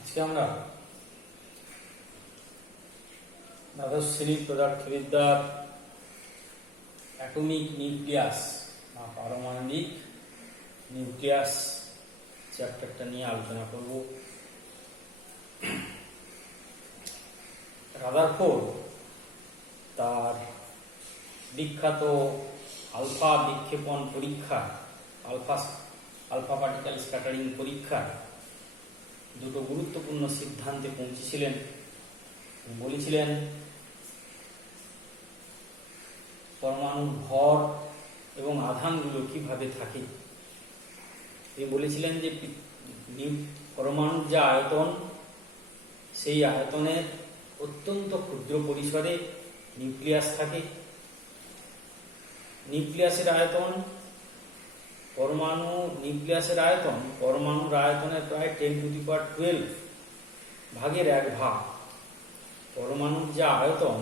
আজকে আমরা দ্বাদশ শ্রেণীর পদার্থবিদ্যার অ্যাটমিক নিউক্লিয়াস বা পারমাণবিক নিউক্লিয়াস চ্যাপ্টারটা নিয়ে আলোচনা করব। রাদারফোর্ড তার বিখ্যাত আলফা বিক্ষেপণ পরীক্ষা, আলফা পার্টিকেল স্ক্যাটারিং পরীক্ষা দুটো গুরুত্বপূর্ণ সিদ্ধান্তে পৌঁছেছিলেন। বলেছিলেন পরমাণুর ভর এবং আধানগুলো কিভাবে থাকে। তিনি বলেছিলেন যে পরমাণুর যে আয়তন, সেই আয়তনের অত্যন্ত ক্ষুদ্র পরিসরে নিউক্লিয়াস থাকে। নিউক্লিয়াসের আয়তন পরমাণুর আয়তনের প্রায় 10⁻12 ভাগের 1 ভাগ। পরমাণুর যে আয়তন,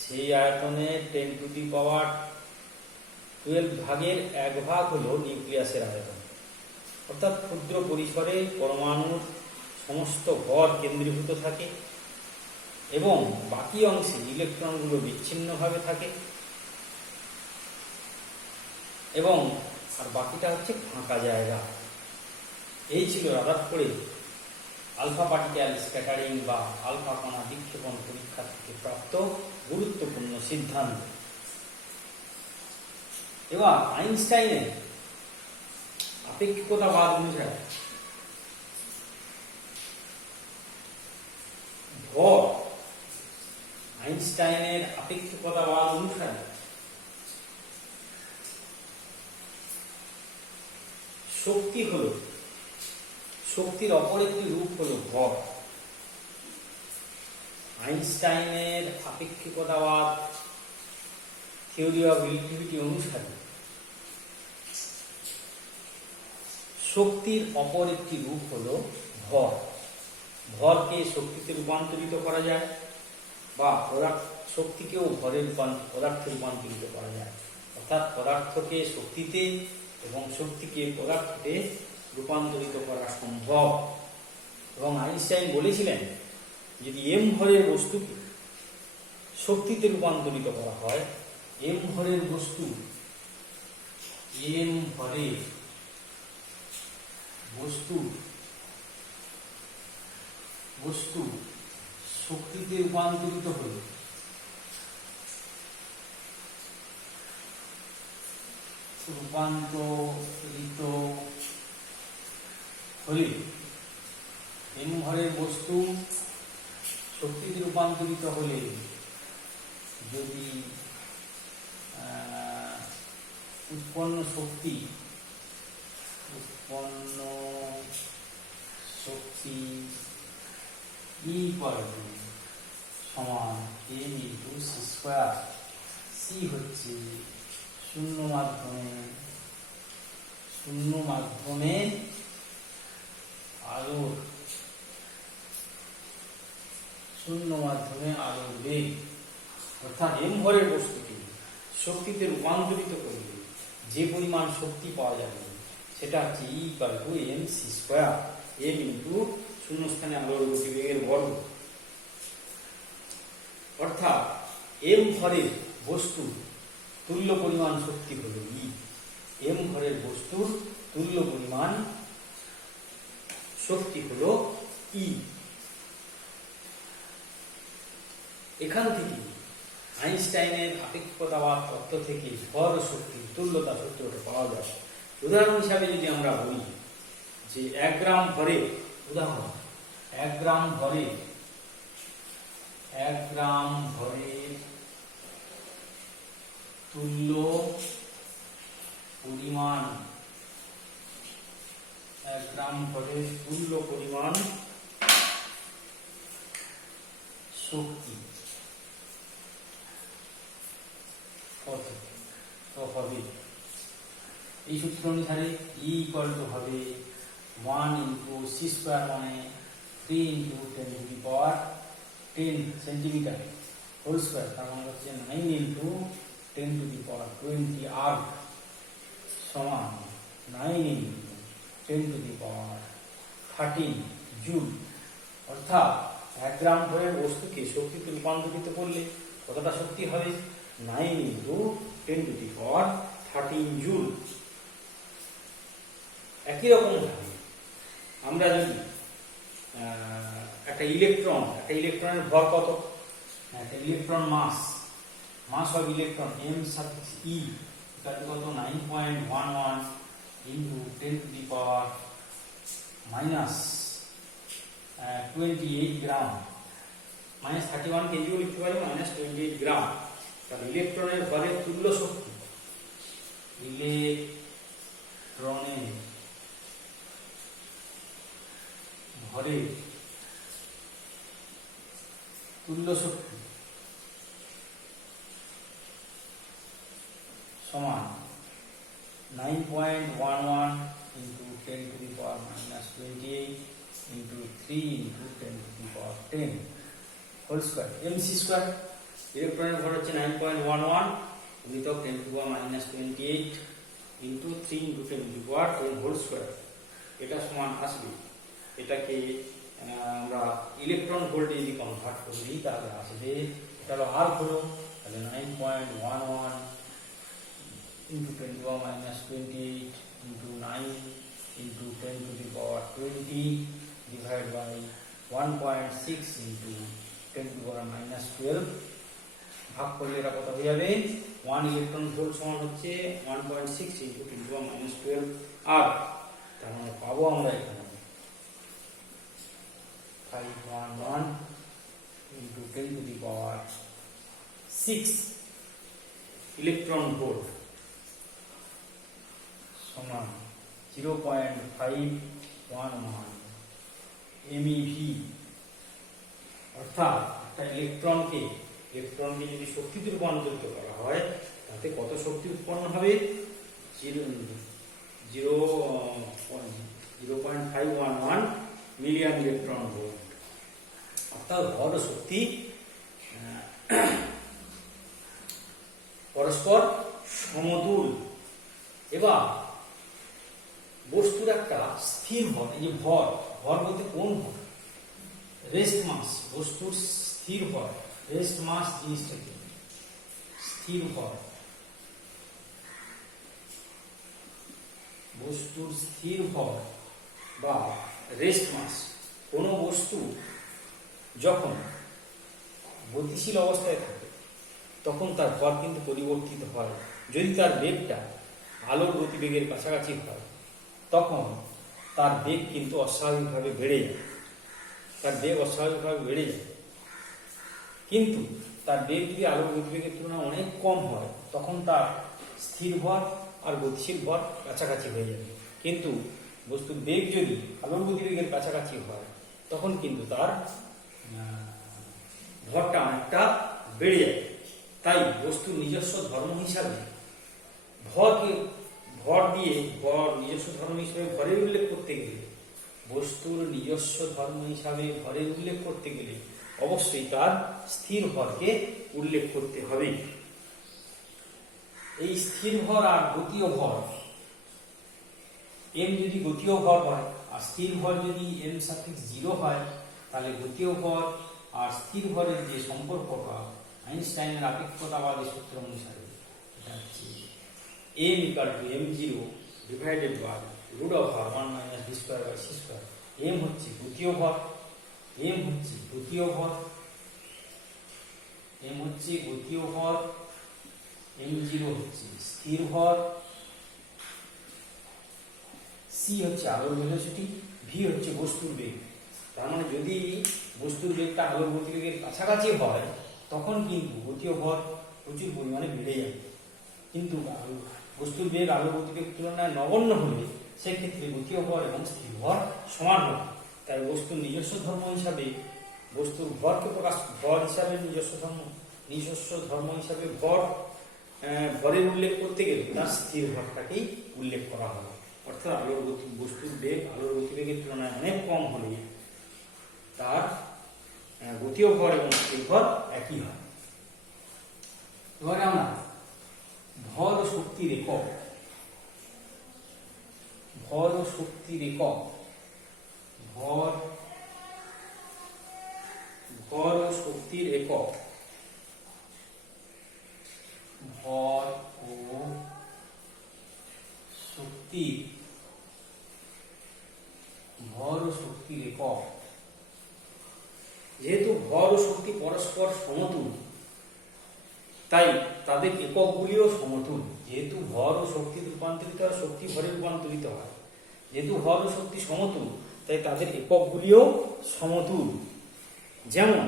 সেই আয়তনের 10⁻12 ভাগের 1 ভাগ হলো নিউক্লিয়াসের আয়তন। অর্থাৎ ক্ষুদ্র পরিসরে পরমাণুর সমস্ত ভর কেন্দ্রীভূত থাকে এবং বাকি অংশে ইলেকট্রনগুলো বিচ্ছিন্নভাবে থাকে এবং আর বাকিটা হচ্ছে ফাঁকা জায়গা। এই ছিল রাদারফোর্ডের আলফা পার্টিকেল স্ক্যাটারিং বা আলফা কণা বিক্ষেপণ পরীক্ষা থেকে প্রাপ্ত গুরুত্বপূর্ণ সিদ্ধান্ত। এবার আইনস্টাইনের আপেক্ষিকতাবাদ অনুসারে ভর, আইনস্টাইনের আপেক্ষিকতাবাদ অনুসারে শক্তির অপর একটি রূপ হলো ভর। আইনস্টাইনের আপেক্ষিকতাবাদ থিওরি অফ রিলেটিভিটি অনুসারে শক্তির অপর একটি রূপ হলো ভর। ভরকে শক্তিতে রূপান্তরিত করা যায় বা শক্তিকেও পদার্থে রূপান্তরিত করা যায়। অর্থাৎ পদার্থকে শক্তিতে এবং শক্তিকে পদার্থে রূপান্তরিত করা সম্ভব। এবং আইনস্টাইন বলেছিলেন যদি m ভরের বস্তুকে শক্তিতে রূপান্তরিত করা হয়, m ভরের বস্তু শক্তিতে রূপান্তরিত হলে m ভরের বস্তু শক্তিতে রূপান্তরিত হলে যদি উৎপন্ন শক্তি সমান m/c²। c হচ্ছে শূন্য মাধ্যমে আলোর বেগ। অর্থাৎ m ভরের বস্তুকে শক্তিতে রূপান্তরিত করলে যে পরিমাণ শক্তি পাওয়া যাবে সেটা হচ্ছে E=mc², m শূন্যস্থানে আলোর গতিবেগের বর্গ। অর্থাৎ m ভরের বস্তুর তুল্য পরিমাণ শক্তি হলো E। m ভরের বস্তুর তুল্য পরিমাণ শক্তি হলো E। এখান থেকে আইনস্টাইনের আপেক্ষিকতাবাদ তত্ত্ব থেকে ভর ও শক্তির তুল্যতা সূত্রটা পাওয়া যায়। উদাহরণ হিসাবে যদি আমরা বলি যে 1 গ্রাম ভরে তুল্য পরিমাণ 1 গ্রাম ভরের তুল্য পরিমাণ শক্তি হবে এই সূত্র অনুসারে E হবে 1 × c² মানে 3 × 10⁻10 সেন্টিমিটার হোল স্কয়ার, তার মানে হচ্ছে 9 × 10⁻20 আর্ক সমান 9 × 10⁻13 জুল। অর্থাৎ 1 গ্রাম ভরের বস্তুকে শক্তিতে রূপান্তরিত করলে কতটা শক্তি হবে? 9 into 10 to the power 13 joule. একই রকম ভাবে আমরা যদি একটা ইলেকট্রনের ভর কত? একটা electron mass of electron m suffix e কত? 9.11 into 10 to the power minus 28 gram, minus 31 কেজিও লিখতে পারি, মাইনাস 28 গ্রাম। তাহলে ইলেকট্রনের ভরের তুল্য শক্তি, ইলেকট্রনের ভরের তুল্য শক্তি সমান 9.11 into 10 to the power minus 28 into 3 into 10 to the power 10 whole square mc square. ইলেকট্রনের ভর হচ্ছে 9.11 গুণিতক 10 to the power minus 28 into 3 into 10 to the power 10 whole square. এটা সমান আসবে, এটাকে আমরা ইলেকট্রন ভোল্টে যদি কনভার্ট করে দিই তাহলে আসবে, এটা হলো আর হলো, তাহলে 9.11 into 10 to the power minus 28 into 9 into 10 to the power 20 divided by 1.6 into 10 to the power minus 12 ভাগ করলে এটা কত হয়ে যাবে? 1 ইলেকট্রন ভোল্ট সমান হচ্ছে 1.6 into 10 to the power minus 12 আর তার মানে পাবো আমরা এখানে 511 into 10 to the power 6 electron volt সমান 0.511 MeV। অর্থাৎ একটা ইলেকট্রনকে যদি শক্তিতে রূপান্তরিত করা হয় তাতে কত শক্তি উৎপন্ন হবে? 0.511 মিলিয়ন ইলেকট্রন ভোল্ট। অর্থাৎ ভর ও শক্তি পরস্পর সমতুল। এবার বস্তুর একটা স্থির ভর, এই যে ভর বলতে কোন ভর? রেস্ট মাস। বস্তুর স্থির ভর, রেস্ট মাস জিনিসটাকে স্থির ভর, বস্তুর স্থির ভর বা রেস্ট মাস। কোন বস্তু যখন গতিশীল অবস্থায় থাকে তখন তার ভর কিন্তু পরিবর্তিত হয়। যদি তার বেগটা আলোর গতিবেগের কাছাকাছি হয় তখন তার বেগ কিন্তু অস্বাভাবিকভাবে বেড়ে যায়, কিন্তু তার বেগ যদি আলোর গতিবেগের তুলনায় অনেক কম হয় তখন তার স্থির ভর আর গতিশীল ভর কাছাকাছি হয়ে যাবে। কিন্তু বস্তুর বেগ যদি আলোর গতিবেগের কাছাকাছি হয় তখন কিন্তু তার ভরটা অনেকটা বেড়ে যায়। তাই বস্তুর নিজস্ব ধর্ম হিসাবে নিজস্ব ধর্ম হিসাবে ভরের উল্লেখ করতে গেলে, বস্তুর নিজস্ব ধর্ম হিসাবে ভরের উল্লেখ করতে গেলে অবশ্যই তার স্থির ভরকে উল্লেখ করতে হবে। এই স্থির ভর আর গতীয় ভর, m যদি গতীয় ভর হয় আর স্থির ভর যদি m সাফিক্স 0 হয় তাহলে গতীয় ভর আর স্থির ভরের যে সম্পর্কটা আইনস্টাইনের আপেক্ষিকতাবাদী সূত্র অনুসারে এটা হচ্ছে m equal to m0 divided by root of 1 minus v square by c square। m হচ্ছে গতীয় ভর, m0 হচ্ছে স্থির ভর, c হচ্ছে আলোর ভেলোসিটি, v হচ্ছে বস্তুর বেগ। তার মানে যদি বস্তুর বেগটা আলোর গতিবেগের কাছাকাছি হয় তখন কিন্তু গতীয় ভর প্রচুর পরিমাণে বেড়ে যাবে, কিন্তু বস্তুর বেগ আলোর গতিবেগের তুলনায় নগণ্য হলে সেক্ষেত্রে গতীয় ভর এবং স্থির ভর সমান হবে। তাই বস্তুর নিজস্ব ধর্ম হিসাবে বস্তুর ভরকে ভর হিসাবে নিজস্ব ধর্ম হিসাবে ভরের উল্লেখ করতে গেলে তার স্থির ভরটাকেই উল্লেখ করা হবে। অর্থাৎ বস্তুর বেগ আলোর গতিবেগের তুলনায় অনেক কম হলে তার গতীয় ভর এবং স্থির ভর একই হয়। এবারে আমরা ভর ও শক্তির একক, ভর ভর ও শক্তির একক, ভর ও শক্তির একক। যেহেতু ভর ও শক্তি পরস্পর সমতুল, তাই তাদের এককগুলিও সমতুল। যেহেতু ভর ও শক্তিতে রূপান্তরিত হয়, শক্তি ভরে রূপান্তরিত হয়, যেহেতু ভর ও শক্তি সমতুল, তাই তাদের এককগুলিও সমতুল। যেমন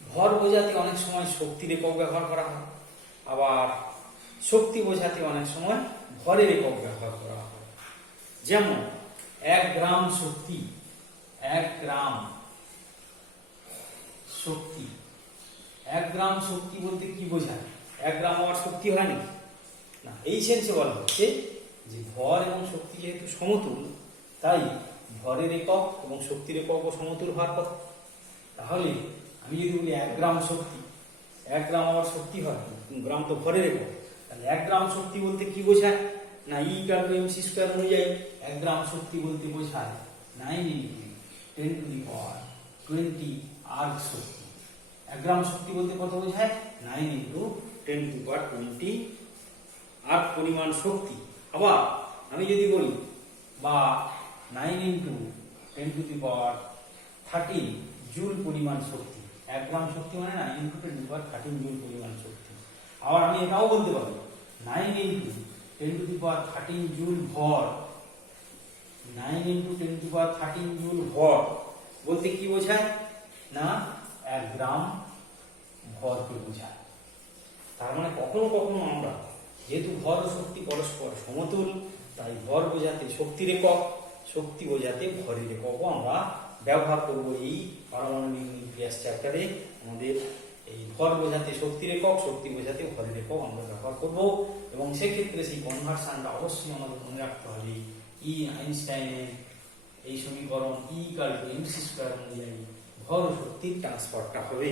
ভর বোঝাতে অনেক সময় শক্তির একক ব্যবহার করা হয়, আবার শক্তি বোঝাতে অনেক সময় ভরের একক ব্যবহার করা হয়। যেমন 1 গ্রাম শক্তি, 1 গ্রাম শক্তি। 1 গ্রাম শক্তি বলতে কি বোঝায়? 1 গ্রাম আবার শক্তি হয় নাকি? না, এই সেন্সে বলা হচ্ছে যে ভর এবং শক্তি যেহেতু সমতুল, তাই ভরের একক এবং শক্তির এককও সমতুল হওয়ার কথা। তাহলে আমি যদি বলি 1 গ্রাম শক্তি, 1 গ্রাম আবার শক্তি হয়, গ্রাম তো ভরের একক, তাহলে 1 গ্রাম শক্তি বলতে কি বোঝায়? না, E=mc² অনুযায়ী 1 গ্রাম শক্তি বলতে বোঝায় 9 × 10⁻20 আর্গ শক্তি। 1 গ্রাম শক্তি বলতে কত বোঝায়? 9 × 10⁻20 আর্গ পরিমাণ শক্তি। আবার আমি যদি বলি বা 9 × 10⁻13 জুল পরিমাণ শক্তি, 1 গ্রাম শক্তি মানে 9 × 10⁻13 জুল পরিমাণ শক্তি। আবার আমি এটাও বলতে পারি 9 × 10⁻13 জুল ভর, 9 × 10⁻13 জুল ভর বলতে কি বোঝায়? না, 1 গ্রাম ভরকে বোঝায়। তার মানে কখনো কখনো আমরা যেহেতু ভর ও শক্তি পরস্পর সমতুল, তাই ভর বোঝাতে শক্তির একক, শক্তি বোঝাতে ভরের এককও আমরা ব্যবহার করব। এই পারমাণবিক নিউক্লিয়াস চ্যাপ্টারে আমাদের এই ভর বোঝাতে শক্তির একক, শক্তি বোঝাতে ভরের একক আমরা ব্যবহার করব। এবং সেক্ষেত্রে সেই কনভার্সনটা অবশ্যই আমাদের মনে রাখতে হবে। আইনস্টাইনের এই সমীকরণ E=mc² অনুযায়ী ভর ও শক্তির ট্রান্সফারটা হবে।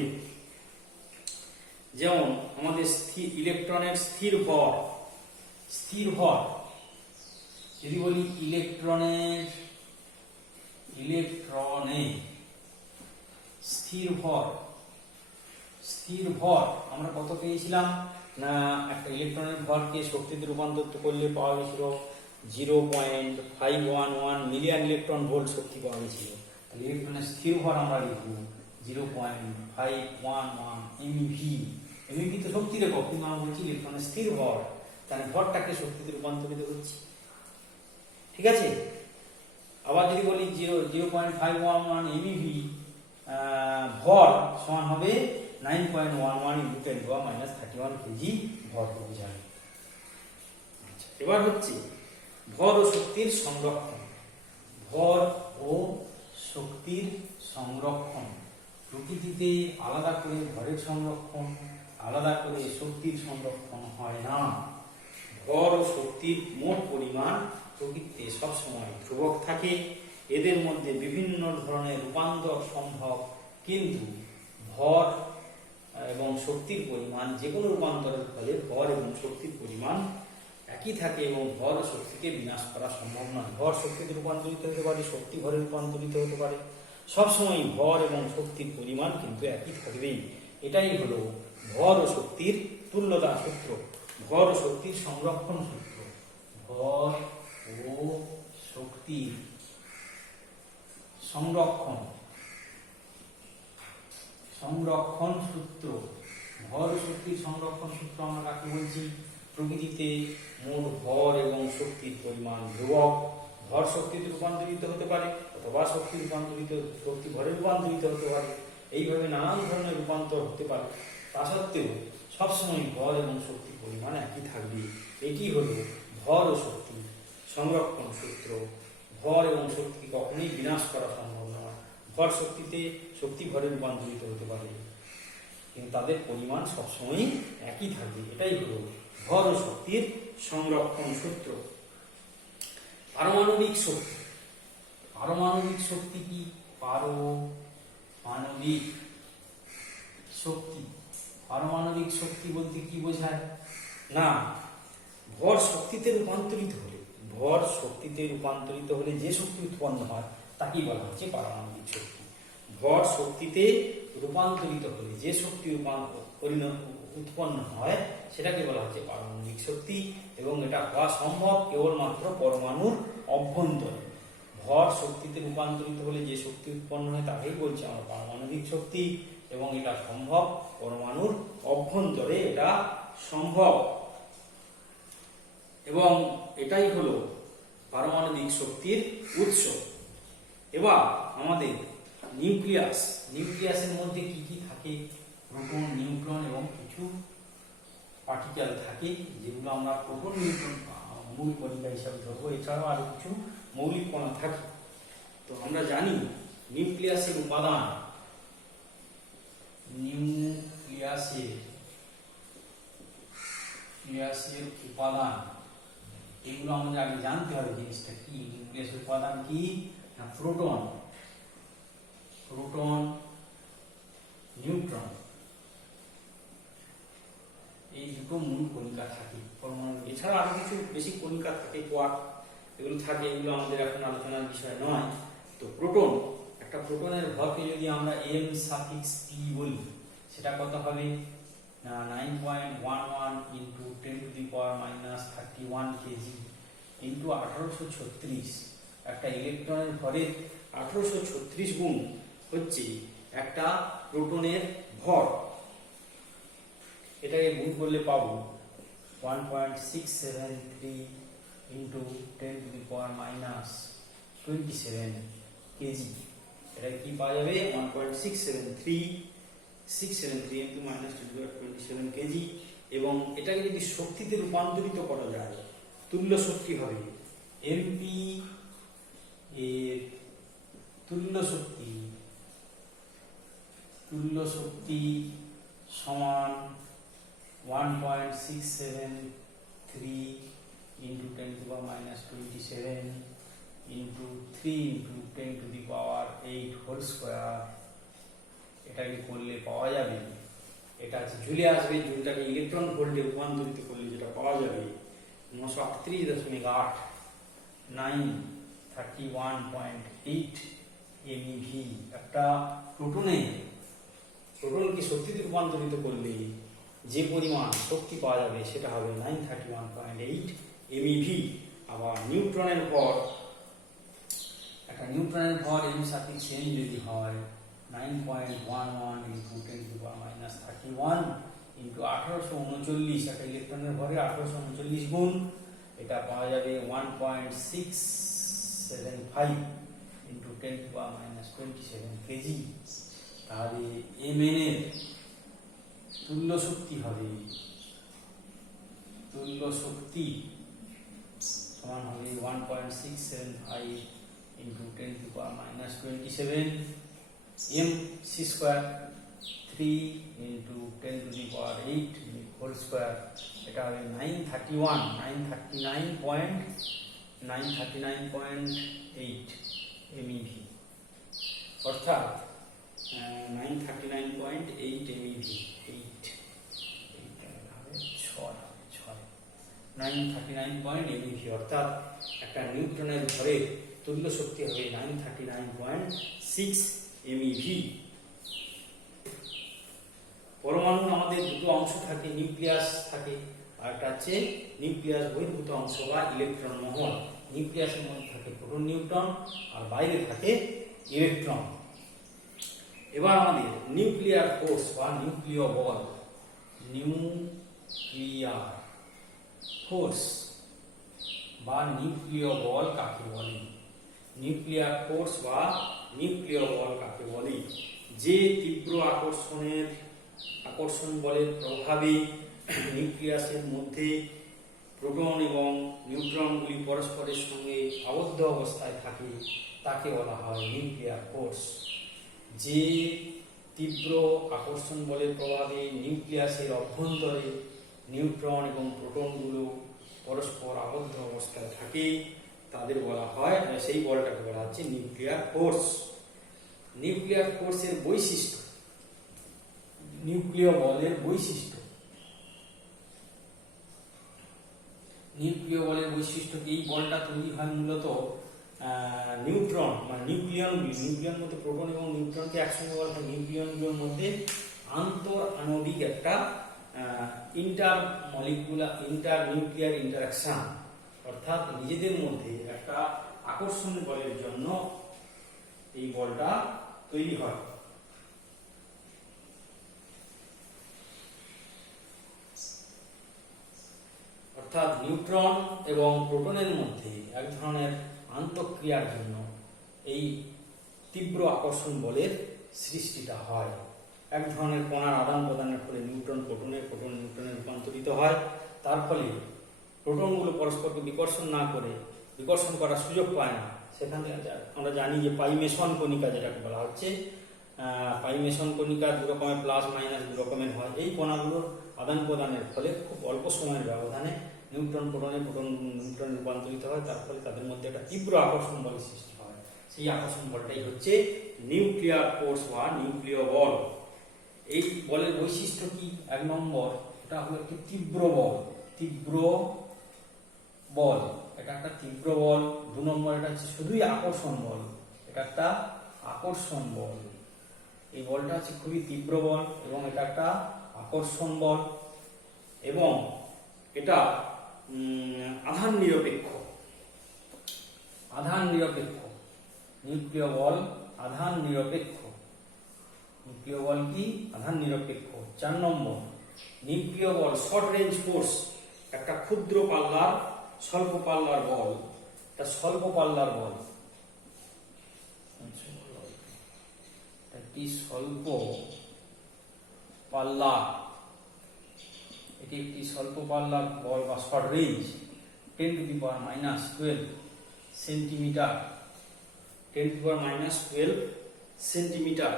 যেমন আমাদের ইলেকট্রনের স্থির ভর, যদি বলি ইলেকট্রনে স্থির ভর আমরা কত পেয়েছিলাম? না, একটা ইলেকট্রনের ভরকে শক্তিতে রূপান্তরিত করলে পাওয়া গেছিল 0.511 মিলিয়ন ইলেকট্রন ভোল্ট শক্তি পাওয়া গেছিল। তাহলে ইলেকট্রনের স্থির ভর আমরা লিখব 0.511 MeV। MeV তো শক্তির একক, কিন্তু আমরা বলছি ইলেকট্রনের স্থির ভর, তাহলে ভরটাকে শক্তিতে রূপান্তরিত করছি। ঠিক আছে? আবার যদি বলি 0.511 MeV ভর সমান হবে 9.11 × 10⁻31 কেজি ভর বোঝায়। আচ্ছা, এবার হচ্ছে ভর ও শক্তির সংরক্ষণ। ভর ও শক্তির সংরক্ষণ। প্রকৃতিতে আলাদা করে ভরের সংরক্ষণ, আলাদা করে শক্তির সংরক্ষণ হয় না। ভর ও শক্তির মোট পরিমাণ প্রকৃতিতে সবসময় ধ্রুবক থাকে। এদের মধ্যে বিভিন্ন ধরনের রূপান্তর সম্ভব, কিন্তু ভর এবং শক্তির পরিমাণ যে কোনো রূপান্তরের ফলে ভর এবং শক্তির পরিমাণ একই থাকে এবং ভর ও শক্তিকে বিনাশ করা সম্ভব নয়। ভর শক্তিতে রূপান্তরিত হতে পারে, শক্তি ভরে রূপান্তরিত হতে পারে, সবসময় ভর এবং শক্তির পরিমাণ কিন্তু একই থাকবেই। এটাই হলো ভর ও শক্তির তুল্যতা সূত্র, ভর ও শক্তির সংরক্ষণ সূত্র। ভর ও শক্তির সংরক্ষণ সূত্র। ভর ও শক্তির সংরক্ষণ সূত্র আমরা কাকে বলছি? প্রকৃতিতে মোট ভর এবং শক্তির পরিমাণ ধ্রুবক। ভর শক্তিতে রূপান্তরিত হতে পারে, অথবা শক্তি ভরে রূপান্তরিত হতে পারে। এইভাবে নানান ধরনের রূপান্তর হতে পারে। তা সত্ত্বেও সবসময় ভর এবং শক্তির পরিমাণ একই থাকবে। এটি হল ভর ও শক্তি সংরক্ষণ সূত্র। ভর এবং শক্তি কখনোই বিনাশ করা সম্ভব নয়। ভর শক্তিতে, শক্তি ভরে রূপান্তরিত হতে পারে, কিন্তু তাদের পরিমাণ সবসময় একই থাকবে। এটাই হলো ভর ও শক্তির সংরক্ষণ সূত্র। পারমাণবিক শক্তি। পারমাণবিক শক্তি কি? পারমাণবিক শক্তি বলতে কি বোঝায়? না, ভর শক্তিতে রূপান্তরিত হলে যে শক্তি উৎপন্ন হয় তাকেই বলা হচ্ছে পারমাণবিক শক্তি। ভর শক্তিতে রূপান্তরিত হলে যে শক্তি উৎপন্ন হয় সেটাকে বলা হচ্ছে পারমাণবিক শক্তি, এবং এটা হওয়া সম্ভব কেবলমাত্র পরমাণুর অভ্যন্তরে। ভর শক্তিতে রূপান্তরিত হলে যে শক্তি উৎপন্ন হয় তাকেই বলছি আমরা পারমাণবিক শক্তি, এবং এটা সম্ভব পরমাণুর অভ্যন্তরে, এটা সম্ভব, এবং এটাই হলো পারমাণবিক শক্তির উৎস। এবার আমাদের নিউক্লিয়াসের মধ্যে কি কি থাকে? প্রোটন, নিউট্রন এবং কিছু পার্টিকেল থাকে, যেগুলো আমরা প্রোটন নিউট্রন মূল কণিকা হিসাবে ধরবো। এছাড়াও আরো কিছু মৌলিক কণা থাকে। তো আমরা জানি নিউক্লিয়াসের উপাদান, নিউক্লিয়াসের উপাদান, এগুলো আমাদের আগে জানতে হবে জিনিসটা কি। নিউক্লিয়াসের উপাদান কি? না, প্রোটন, নিউট্রন, এই দুটো মূল কণিকা থাকে পরমাণু। এছাড়া আরো কিছু বেশি কণিকা থাকে, কোয়ার্ক, এগুলো থাকে, এগুলো আমাদের এখন আলোচনার বিষয় নয়। তো প্রোটন, একটা প্রোটনের ভরকে যদি আমরা m⁻p বলি, সেটা কত হবে? 9.11 ইন্টু 10⁻31 কেজি ইন্টু 1836। একটা ইলেকট্রনের ভরের 1836 গুণ হচ্ছে একটা প্রোটনের ভর। এটাকে গুণ করলে পাবো 1.673 ইন্টু 10⁻27 কেজি। এটা কি পাওয়া যাবে? 1.673 ইন্টু -10⁻27 কেজি। এবং এটাকে যদি শক্তিতে রূপান্তরিত করা যায়, তুল্য শক্তি হবে এমপি এর তুল্য শক্তি সমান 1.673 into 10⁻27 into 3 into 10⁻8 whole square. এটাকে করলে পাওয়া যাবে, এটা ঝুলে আসবে, জুলটাকে ইলেকট্রন ভোল্টে রূপান্তরিত করলে যেটা পাওয়া যাবে 938.8 931.8 MeV। একটা প্রোটনকে শক্তিতে রূপান্তরিত করলে যে পরিমাণ শক্তি পাওয়া যাবে সেটা হবে 931.8 MeV। আবার নিউট্রনের ভর, একটা নিউট্রনের ভর m⁻n যদি হয় 9.11 ইন্টু 10⁻31 ইন্টু 1839, একটা ইলেকট্রনের ভরে 1839 গুণ, এটা পাওয়া যাবে 1.675 ইন্টু 10⁻27 কেজি। তাহলে mn এর তুল্য শক্তি হবে, সমান হবে 1.675 into 10⁻27 mc², 3 into 10⁻8 whole square. এটা হবে 939.8 MeV, অর্থাৎ 939.8 MeV, 939.8 MeV, অর্থাৎ একটা নিউট্রনের ভরের তুল্য শক্তি হবে 939.6 MeV। পরমাণুর আমাদের দুটো অংশ থাকে, নিউক্লিয়াস থাকে, আর একটা হচ্ছে নিউক্লিয়াস বহির্ভূত অংশ বা ইলেকট্রন মহল। নিউক্লিয়াসের মধ্যে থাকে প্রোটন, নিউট্রন, আর বাইরে থাকে ইলেকট্রন। এবার আমাদের নিউক্লিয়ার ফোর্স বা নিউক্লিয় বল, কাকে বলে? নিউক্লিয়ার ফোর্স বা নিউক্লিয় বল কাকে বলে? যে তীব্র আকর্ষণ বলের প্রভাবে নিউক্লিয়াসের মধ্যে প্রোটন এবং নিউট্রনগুলি পরস্পরের সঙ্গে আবদ্ধ অবস্থায় থাকে তাকে বলা হয় নিউক্লিয়ার ফোর্স। যে তীব্র আকর্ষণ বলের প্রভাবে নিউক্লিয়াসের অভ্যন্তরে নিউট্রন এবং প্রোটনগুলো পরস্পর আবদ্ধ অবস্থায় থাকে তাদের বলা হয়, সেই বলটাকে বলা হচ্ছে নিউক্লিয়ার ফোর্স। নিউক্লিয়ার ফোর্সের বৈশিষ্ট্য, নিউক্লিয় বলের বৈশিষ্ট্য, নিউক্লিয় বলের বৈশিষ্ট্য কি? এই বলটা তৈরি হয় মূলত নিউট্রন মানে নিউক্লিয়ন মধ্যে প্রোটন এবং নিউট্রনকে একসঙ্গে বলা হয় নিউক্লিয়নগুলোর মধ্যে আন্তর আণবিক একটা ইন্টার নিউক্লিয়ার ইন্টারাকশন, অর্থাৎ নিজেদের মধ্যে একটা আকর্ষণ বলের জন্য এই বলটা তৈরি হয়। অর্থাৎ নিউট্রন এবং প্রোটনের মধ্যে এক ধরনের আন্তঃক্রিয়ার জন্য এই তীব্র আকর্ষণ বলের সৃষ্টিটা হয়। এক ধরনের কণার আদান প্রদানের ফলে নিউট্রন নিউট্রনে রূপান্তরিত হয়। তার ফলে প্রোটনগুলো পরস্পরকে বিকর্ষণ না করে বিকর্ষণ করার সুযোগ পায় না। সেখানে আমরা জানি যে পাইমেশন কণিকা যেটাকে বলা হচ্ছে, পাইমেশন কণিকা দু রকমের প্লাস মাইনাস দু রকমের হয়। এই কণাগুলোর আদান প্রদানের ফলে খুব অল্প সময়ের ব্যবধানে নিউট্রনে নিউট্রনে রূপান্তরিত হয়। তার ফলে তাদের মধ্যে একটা তীব্র আকর্ষণ বলের সৃষ্টি হয়। সেই আকর্ষণ বলটাই হচ্ছে নিউক্লিয়ার ফোর্স বা নিউক্লিয় বল। এই বলের বৈশিষ্ট্য কি? 1 নম্বর, এটা হলো একটি তীব্র বল, এটা একটা তীব্র বল। 2 নম্বর, এটা হচ্ছে শুধুই আকর্ষণ বল, এটা একটা আকর্ষণ বল। এই বলটা হচ্ছে খুবই তীব্র বল এবং এটা একটা আকর্ষণ বল, এবং এটা আধান নিরপেক্ষ। নিউক্লিয় বল আধান নিরপেক্ষ। নিউক্লিয় বল কি? আধান নিরপেক্ষ। 4 নম্বর, নিউক্লিয় বল শর্ট রেঞ্জ ফোর্স, একটা ক্ষুদ্র পাল্লার স্বল্প পাল্লার বল। এটা স্বল্প পাল্লার বল, একটি স্বল্প পাল্লা, এটি একটি স্বল্প পাল্লার বল বা শর্ট রেঞ্জ। 10⁻⁻12 সেন্টিমিটার, 10⁻⁻12 সেন্টিমিটার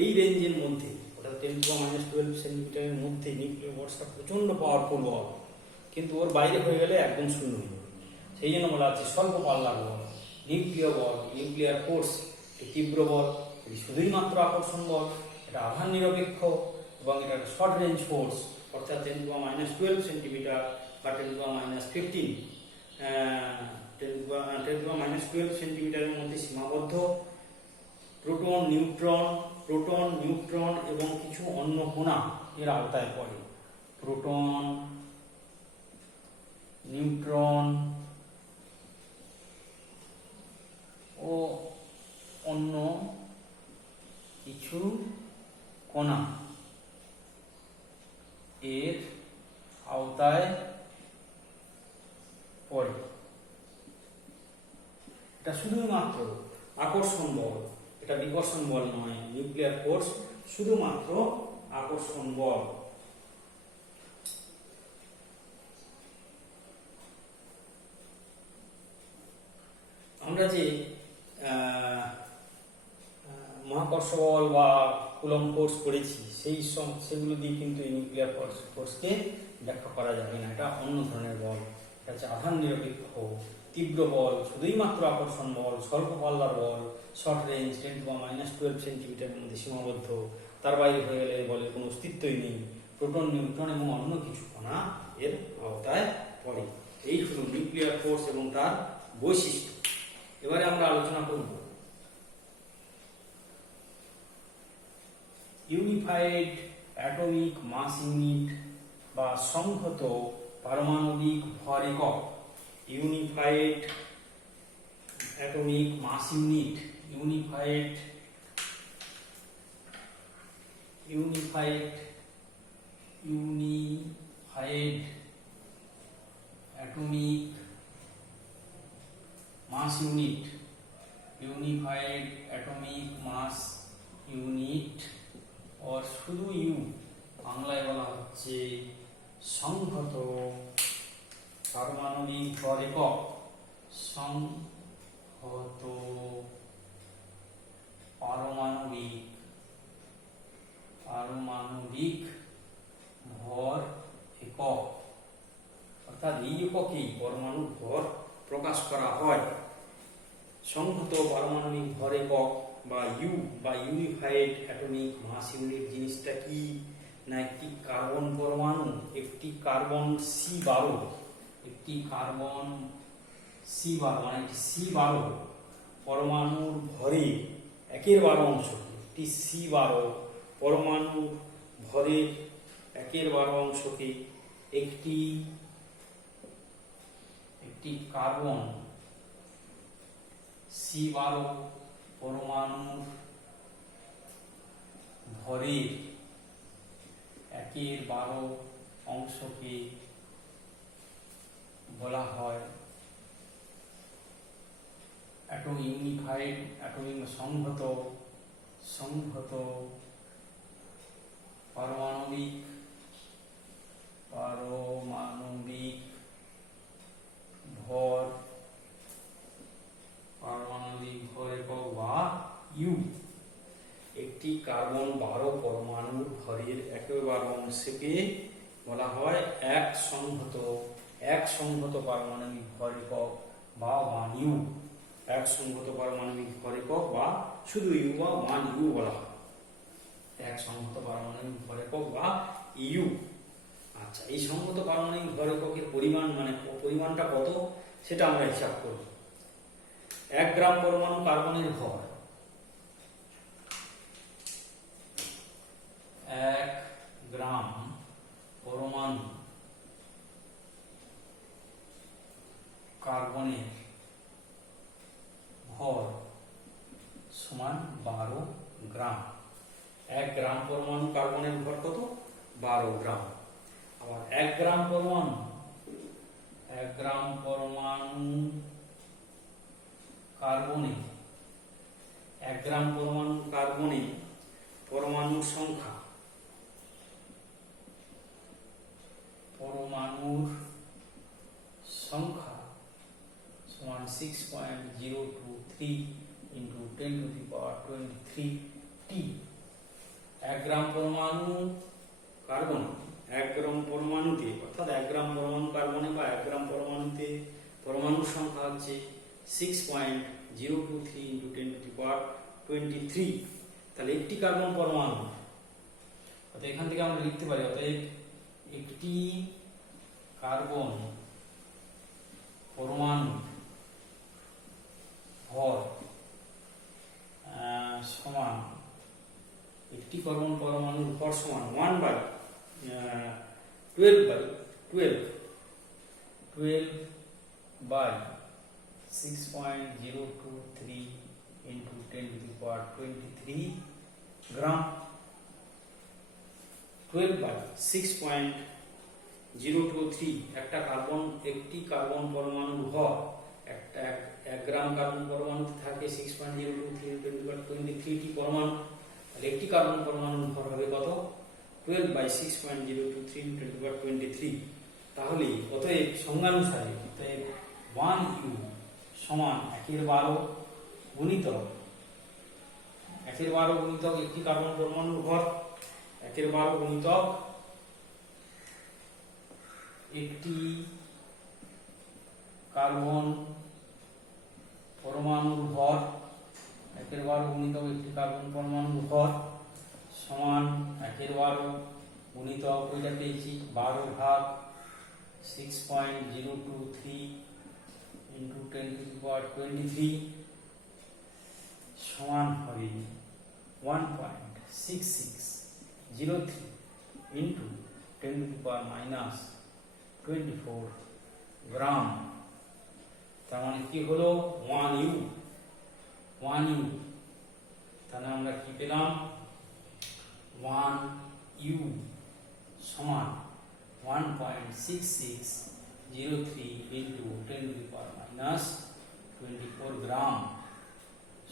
এই রেঞ্জের মধ্যে, অর্থাৎ 10⁻12 সেন্টিমিটারের মধ্যে নিউক্লিয় বলটা প্রচন্ড পাওয়ারফুল বল, কিন্তু ওর বাইরে হয়ে গেলে একদম শূন্য। সেই জন্য বলা হচ্ছে স্বল্প পাল্লার বল। নিউক্লিয় বল, নিউক্লিয়ার ফোর্স, তীব্র বল, এটি শুধুই মাত্র আকর্ষণ বল, এটা আধান নিরপেক্ষ এবং এটা শর্ট রেঞ্জ ফোর্স, অর্থাৎ 10⁻12 সেন্টিমিটার বা 10⁻15 10⁻12 সেন্টিমিটারের মধ্যে সীমাবদ্ধ। প্রোটন, নিউট্রন এবং কিছু অন্য কণা এর আওতায় পড়ে। প্রোটন, নিউট্রন ও অন্য কিছু কণা এর আওতায় পড়ে। এটা শুধুমাত্র আকর্ষণ বল, এটা বিকর্ষণ বল নয়। নিউক্লিয়ার ফোর্স শুধুমাত্র আকর্ষণ বল। আমরা যে মহাকর্ষ বল বা কুলম্ব ফোর্স করেছি সেগুলো দিয়ে কিন্তু এই নিউক্লিয়ার ফোর্সকে ব্যাখ্যা করা যাবে না। এটা অন্য ধরনের বল, এটা হচ্ছে আধান নিরপেক্ষ তীব্র বল, শুধুই মাত্র আকর্ষণ বল, স্বল্প পাল্লার বল, শর্ট রেঞ্জ, 10⁻12 সেন্টিমিটারের মধ্যে সীমাবদ্ধ। তার বাইরে হয়ে গেলে বলের কোনো অস্তিত্বই নেই। প্রোটন, নিউট্রন এবং অন্য কিছু কণা এর আওতায় পড়ে। এই হলো নিউক্লিয়ার ফোর্স এবং তার বৈশিষ্ট্য। এবারে আমরা আলোচনা করব ইউনিফাইড অ্যাটমিক মাস ইউনিট বা সংহত পারমাণবিক ভর একক। Unified atomic mass unit, unified atomic mass unit, unified atomic mass unit और শুধু ইউ বাংলায় বলা হচ্ছে সংহত পারমাণবিক ভর একক। সংহত পারমাণবিক ভর একক, অর্থাৎ এই এককেই পরমাণুর ভর প্রকাশ করা হয়। সংহত পারমাণবিক ভর একক বা ইউ বা ইউনিফাইড অ্যাটমিক মাস ইউনিট জিনিসটা কি না, একটি কার্বন পরমাণু, একটি কার্বন C12 মানে C12 পরমাণুর ভরে 1/12 অংশকে, একটি C12 পরমাণুর ভরের 1/12 অংশকে একটি কার্বন C12 পরমাণুর ভরের 1/12 অংশকে বলা হয় ইউনিফাইড অ্যাটমিক সংহত পারমাণবিক ভর একক বা ইউ। একটি কার্বন 12 পরমাণুর ভরের 1/12 অংশকে বলা হয় এক সংহত পারমাণবিক ভর একক বা 1U। এক সংহত পারমাণবিক ভর একক বা শুধু ইউ বা 1U বলা হয়, এক সংহত পারমাণবিক ভর একক বা ইউ। আচ্ছা, এই সংহত পারমাণবিক ভর এককের পরিমাণটা কত সেটা আমরা হিসাব করব। 1 গ্রাম পরমাণু কার্বনের ভর 1 গ্রাম পরমাণু কার্বনের ভর সমান 12 গ্রাম। 1 গ্রাম পরমাণু কার্বনের ভর কত? 12 গ্রাম। আবার 1 গ্রাম পরমাণু কার্বনে 1 গ্রাম পরমাণু কার্বনে পরমাণুর সংখ্যা সমান 6.023 into 10 to the power 23 T। 1 গ্রাম পরমাণু কার্বন 1 গ্রাম পরমাণুতে, অর্থাৎ 1 গ্রাম পরমাণু কার্বনে বা 1 গ্রাম পরমাণুতে পরমাণুর সংখ্যা হচ্ছে 6.023 into 10 to the power 23। তাহলে একটি কার্বন পরমাণু, অর্থাৎ এখান থেকে আমরা লিখতে পারি, অতএব একটি কার্বন পরমাণু ভর সমান, একটি কার্বন পরমাণুর ভর সমান 12/6.023 into 10 to the power 23 গ্রাম। 12/6.023 একটি কার্বন পরমাণুর ভর। 1 গ্রাম কার্বন পরমাণুতে থাকে 6.023 into 10 to the power 23 টি পরমাণু। তাহলে একটি কার্বন পরমাণুর ভর হবে কত? 12/6.023 into 10 to the power 23। তাহলে অতএব সংজ্ঞানুসারে 1U সমান 1/12 গুণিতক একটি কার্বন পরমাণুর ভর, 1/12 গুণিতক একটি কার্বন পরমাণুর ভর, 1/12 গুণিতক একটি কার্বন পরমাণুর ভর সমান 1/12 গুণিতক ওইটা পেয়েছি 12 ভাগ 6.023 into 10 to the power 23 সমান হবে 1.6603 into 10 to the power minus 24 গ্রাম। তার মানে কি হলো 1U। তাহলে আমরা কি পেলাম? 1U সমান 1.6603 into 10 to the power minus 24 গ্রাম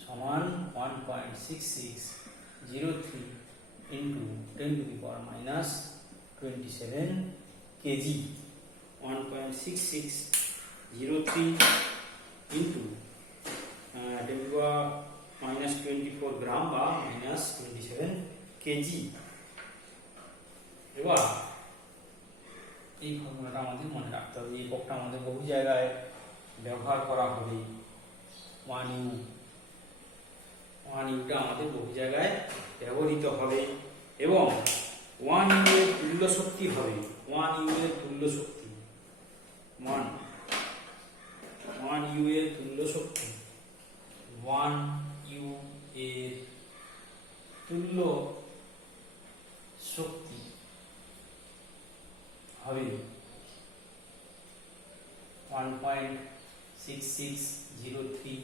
সমান 1.6603 into 10 to the power minus 27 kg। 1.6603 into 10 to the power minus 24 গ্রাম বা minus 27 kg। এবার এই ফর্মুলাটা আমাদের মনে রাখতে হবে। এই এককটা আমাদের বহু জায়গায় ব্যবহার করা হবে। 1U আমাদের বহু জায়গায় ব্যবহৃত হবে এবং 1U এর তুল্য শক্তি হবে 1U এর তুল্য শক্তি 1U এর তুল্য শক্তি 1U এর তুল্য শক্তি হবে 1.6603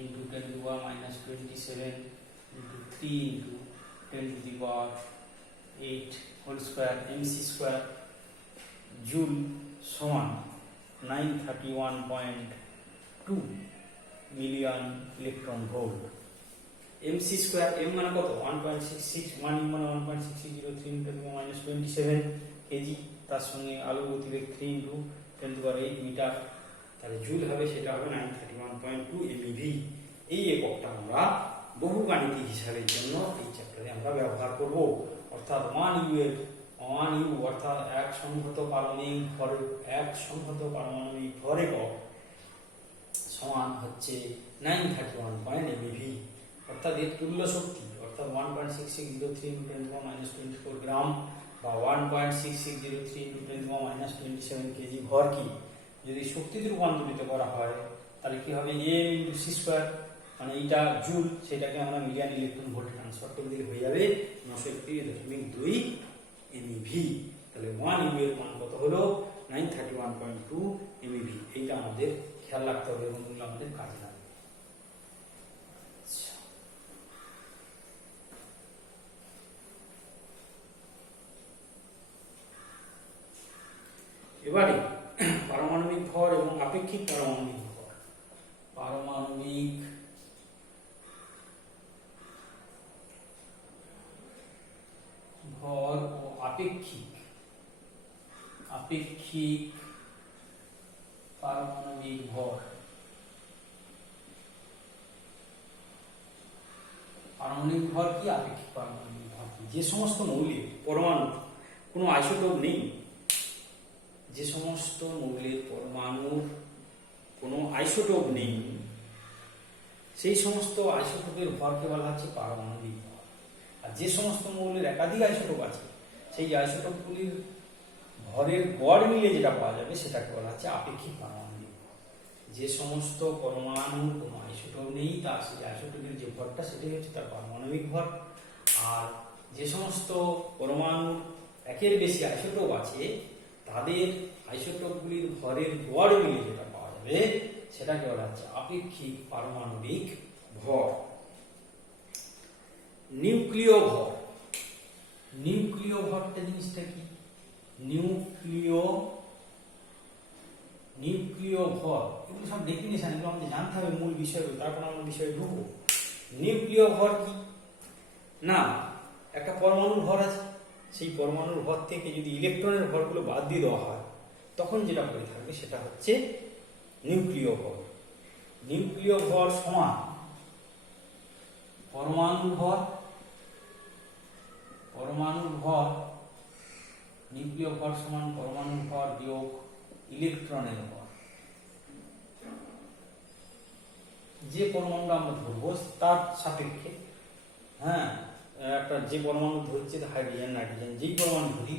into 10 to the power minus 27 into 3 into 10 to the power 8 whole square mc square joule সমান 931.2 million electron volt. mc square m মানে কত 1.66 1 মানে 1.6603 into 27 কেজি, তার সঙ্গে আলোর গতিবেগ 3 into 10 to the power 8 metre, তাহলে জুল হবে সেটা হবে 931.2 MeV। এই এককটা আমরা বহুগাণিতিক হিসাবের জন্য এই চ্যাপ্টারে আমরা ব্যবহার করব। অর্থাৎ 1U এর 1U অর্থাৎ এক সংহত পারমাণবিক ভর একক সমান হচ্ছে 931.MeV। অর্থাৎ এর তুল্য শক্তি অর্থাৎ 1.6603 into 10 to the power minus 24 গ্রাম বা 1.6603 into 10 to the power minus 27 KG ভর কি যদি শক্তিতে রূপান্তরিত করা হয় তাহলে কি হবে m into c স্কয়ার, মানে এটা জুল, সেটাকে আমরা মিলিয়ন ইলেকট্রন ভোল্টে ট্রান্সফার করে দিলে হয়ে যাবে 931.2 MeV। তাহলে 1U এর মান কত হলো 931.2 MeV। এইটা আমাদের খেয়াল রাখতে হবে এবং এগুলো আমাদের কাজে লাগবে। এবারে পারমাণবিক ভর এবং আপেক্ষিক পারমাণবিক ভর। পারমাণবিক ভর ও আপেক্ষিক পারমাণবিক ভর। পারমাণবিক ভর কি, আপেক্ষিক পারমাণবিক ভর কি? যে সমস্ত মৌলের পরমাণু কোনো আইসোটোপ নেই, যে সমস্ত মৌলের পরমাণুর কোনো আইসোটোপ নেই সেই সমস্ত আইসোটোপের ভরকে বলা হচ্ছে পারমাণবিক ভর। আর যে সমস্ত মৌলের একাধিক আইসোটোপ আছে সেই আইসোটোপগুলির ভরের গড় মিলে যেটা পাওয়া যাবে সেটাকে বলা হচ্ছে আপেক্ষিক পারমাণবিক ভর। যে সমস্ত পরমাণুর কোনো আইসোটোপ নেই তার সেই আইসোটোপের যে ভরটা সেটাই হচ্ছে তার পারমাণবিক ভর। আর যে সমস্ত পরমাণুর একের বেশি আইসোটোপ আছে তাদের আইসোটোপগুলির ভরের গড় মিলে যেটা পাওয়া যাবে সেটাকে বলা হচ্ছে আপেক্ষিক পারমাণবিক ভর। নিউক্লিয় ভর। নিউক্লিয় ভরটা জিনিসটা কি? নিউক্লিয় ভর এগুলো সব ডেফিনিশন, এগুলো আমাদের জানতে হবে মূল বিষয়, তারপর আমরা বিষয়ে ঢুকবো। নিউক্লিয় ভর কি না, একটা পরমাণুর ভর আছে, সেই পরমাণুর ভর থেকে যদি ইলেকট্রনের ভরগুলো বাদ দিয়ে দেওয়া হয় তখন যেটা পড়ে থাকবে সেটা হচ্ছে নিউক্লিয় ভর। নিউক্লিয় ভর সমান পরমাণুর ভর নিউক্লিয় ভর সমান পরমাণুর ভর বিয়োগ ইলেকট্রনের ভর। যে পরমাণুটা আমরা ধরবো তার সাপেক্ষে, হ্যাঁ, একটা যে পরমাণু ধরছে হাইড্রোজেন নাইট্রোজেন, যেই পরমাণু ধরি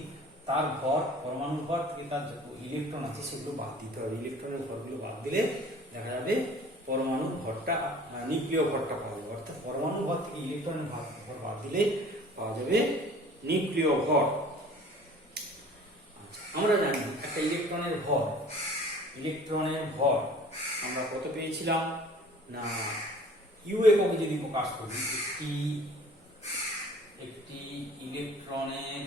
তার ভর পরমাণুর ভর থেকে তার যত ইলেকট্রন আছে সেগুলো বাদ দিতে হবে। ইলেকট্রনের ভরগুলো বাদ দিলে দেখা যাবে পরমাণুর ভরটা নিউক্লিয় ভরটা পাওয়া যাবে। অর্থাৎ পরমাণুর ভর থেকে ইলেকট্রনের ভর বাদ দিলে পাওয়া যাবে নিউক্লিয় ভর। আচ্ছা, আমরা জানি একটা ইলেকট্রনের ভর আমরা কত পেয়েছিলাম না, ইউ এককে যদি প্রকাশ করি একটি ইলেকট্রনের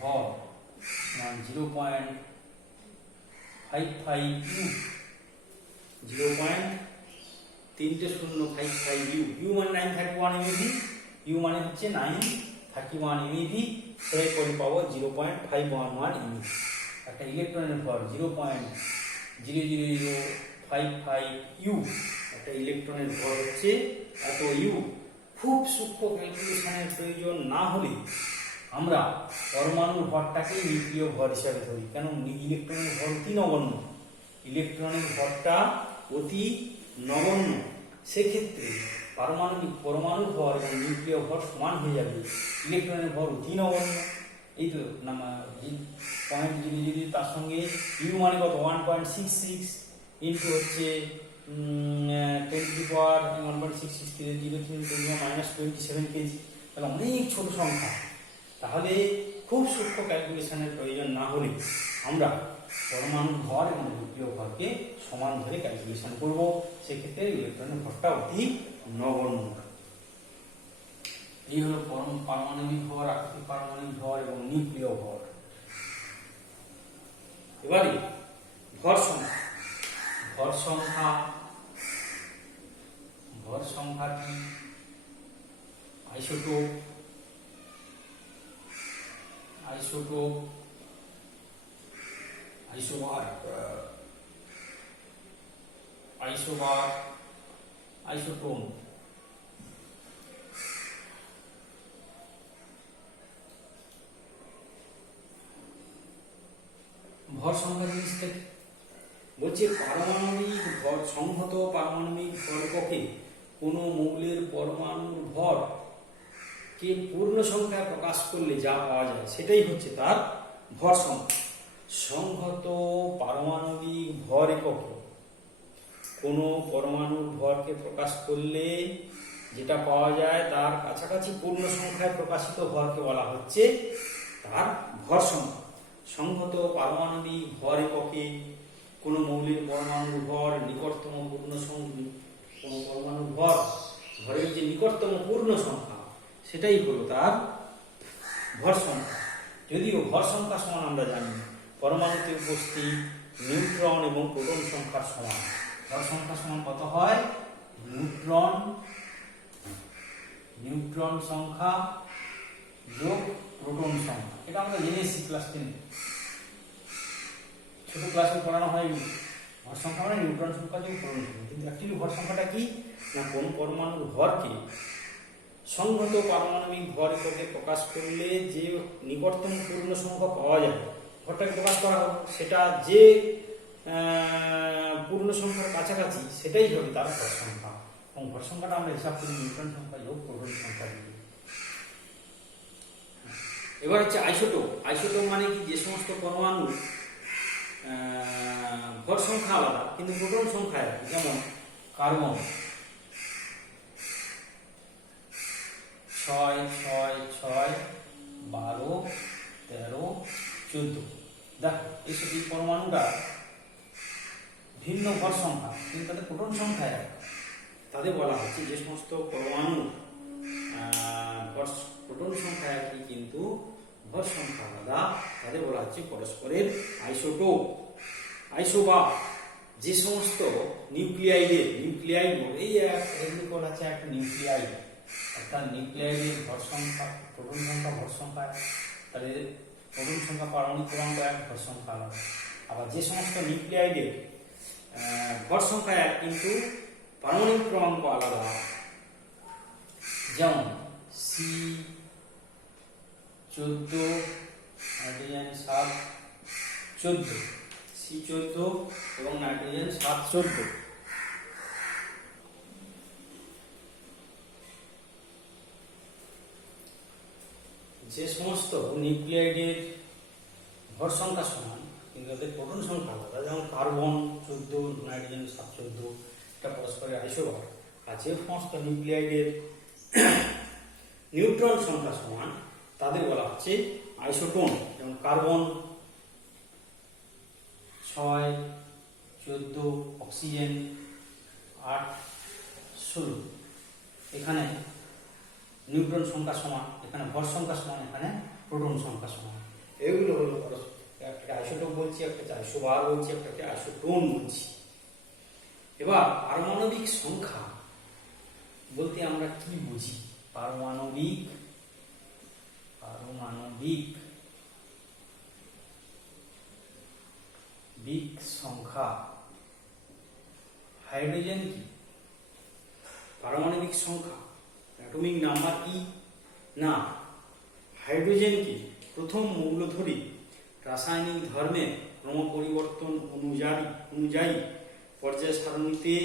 ভর 0.55 ইউ, 0.3055 ইউ। ইউ মানে 931 MeV, ইউ মানে হচ্ছে 931 MeV, সেটাই করে পাবো 0.511 MeV। একটা ইলেকট্রনের ভর 0.00055 ইউ, একটা ইলেকট্রনের ভর হচ্ছে এত ইউ। খুব সূক্ষ্ম ক্যালকুলেশনের প্রয়োজন না হলে আমরা পরমাণুর ভরটাকে নিউক্লিয় ভর হিসাবে ধরি। কেন? ইলেকট্রনের ভর অতি নগণ্য, ইলেকট্রনের ভরটা অতি নগণ্য, সেক্ষেত্রে পরমাণুর ভর এবং নিউক্লিয় ভর সমান হয়ে যাবে। ইলেকট্রনের ভর অতি নগণ্য, এই তো এই পয়েন্ট যদি তার সঙ্গে ইউ মানে কত 1.66 ইন্টু হচ্ছে 10 to the power 1.66 minus 27 KG, তাহলে অনেক ছোট সংখ্যা। তাহলে খুব সূক্ষ্ম ক্যালকুলেশনের প্রয়োজন না হলে আমরা পরমাণুর ভর এবং নিউক্লিয় ভরকে সমান ধরে ক্যালকুলেশন করব, সেক্ষেত্রে ইলেকট্রনের ভরটা অতি নগণ্য। এই হলো পারমাণবিক ভর, আকৃতিক পারমাণবিক ভর এবং নিউক্লিয় ভর। এবারে ভর সংখ্যা। ভর সংখ্যা কি? Isotope, isobar, isotone. ভর সংখ্যা জিনিসটা বলছে পারমাণবিক ভর, সংহত পারমাণবিক ভর এককে কোন মৌলের পরমাণুর ভর কে পূর্ণ সংখ্যায় প্রকাশ করলে যা পাওয়া যায় সেটাই হচ্ছে তার ভর সংখ্যা। সংহত পারমাণবিক ভর এককে কোন পরমাণুর ভরকে প্রকাশ করলে যেটা পাওয়া যায় তার কাছাকাছি পূর্ণ সংখ্যায় প্রকাশিত ভরকে বলা হচ্ছে তার ভর সংখ্যা। সংহত পারমাণবিক ভর এককে কোন মৌলের পরমাণুর ভর নিকটতম পূর্ণ সংখ্যা, কোন পরমাণুর ভরের যে নিকটতম পূর্ণ সংখ্যা সেটাই হলো তার ভর সংখ্যা। যদিও ভর সংখ্যা সমান আমরা জানি পরমাণুতে উপস্থিত নিউট্রন এবং প্রোটন সংখ্যার সমান। ভর সংখ্যা সমান কত হয়? নিউট্রন সংখ্যা যোগ প্রোটন সংখ্যা। এটা আমরা জেনেছি ক্লাস 10 ছোট ক্লাসে পড়ানো হয়। ভর সংখ্যা মানে নিউট্রন সংখ্যা যোগ প্রোটন সংখ্যা। কিন্তু অ্যাকচুয়ালি ভর সংখ্যাটা কি না, কোন পরমাণুর ভরকে সংহত পারমাণবিক ভর এককে প্রকাশ করলে যে নিকটতম পূর্ণ সংখ্যা পাওয়া যায়, ভরটাকে প্রকাশ করা হোক, সেটা যে পূর্ণ সংখ্যার কাছাকাছি সেটাই হবে তার ভর সংখ্যা। এবং ভর সংখ্যাটা আমরা হিসাব করি নিউট্রন সংখ্যা যোগ প্রোটন সংখ্যা দিয়ে। এবার হচ্ছে আইসোটোপ। আইসোটোপ মানে কি? যে সমস্ত পরমাণু ভর সংখ্যা আলাদা কিন্তু প্রোটন সংখ্যা একই। যেমন কার্বন 6, 6, 6, 12, 13, 14। দেখো এই পরমাণুটা ভিন্ন ভর সংখ্যা কিন্তু তাদের প্রোটন সংখ্যা এক। তাদের বলা হচ্ছে যে সমস্ত পরমাণু প্রোটন সংখ্যা একই কিন্তু ভর সংখ্যা আলাদা, তাদের বলা হচ্ছে পরস্পরের আইসোটোপ। আইসোবার যে সমস্ত নিউক্লিয়াইড এই বলা হচ্ছে একটা নিউক্লিয়াইড, অর্থাৎ নিউক্লিয়াইডের ভর সংখ্যা প্রোটন সংখ্যা ভর সংখ্যা, তাদের প্রোটন সংখ্যা পারমাণবিক ক্রমাঙ্ক এক, ভর সংখ্যা আলাদা। আবার যে সমস্ত নিউক্লিয়াইডের ভর সংখ্যা এক কিন্তু পারমাণবিক ক্রমাঙ্ক আলাদা, যেমন C14 নাইট্রোজেন 714, C14 এবং নাইট্রোজেন 714। যে সমস্ত নিউক্লিয়াইডের ভর সংখ্যা সমান কিন্তু তাদের প্রোটন সংখ্যা আলাদা, যেমন কার্বন 14, নাইট্রোজেন 714, এটা পরস্পরের আইসোবার। আর যে সমস্ত নিউক্লিয়াইডের নিউট্রন সংখ্যা সমান তাদের বলা হচ্ছে আইসোটোন। যেমন কার্বন 6, 14, অক্সিজেন 8, 16। এখানে নিউট্রন সংখ্যা সমান, এখানে ভর সংখ্যা সমান, এখানে প্রোটন সংখ্যা সমান। এগুলো হলো একটা আইসোটোপ বলছি, একটা আইসোবার বলছি, একটা আইসোটোন বলছি। এবার পারমাণবিক সংখ্যা বলতে আমরা কি বুঝি? পারমাণবিক সংখ্যা। হাইড্রোজেন কি? পারমাণবিক সংখ্যা অ্যাটমিক নাম্বার কি না, হাইড্রোজেন কি? প্রথম মৌলধর্মী রাসায়নিক ধর্মের ক্রম পরিবর্তন অনুযায়ী পর্যায় সারণীতে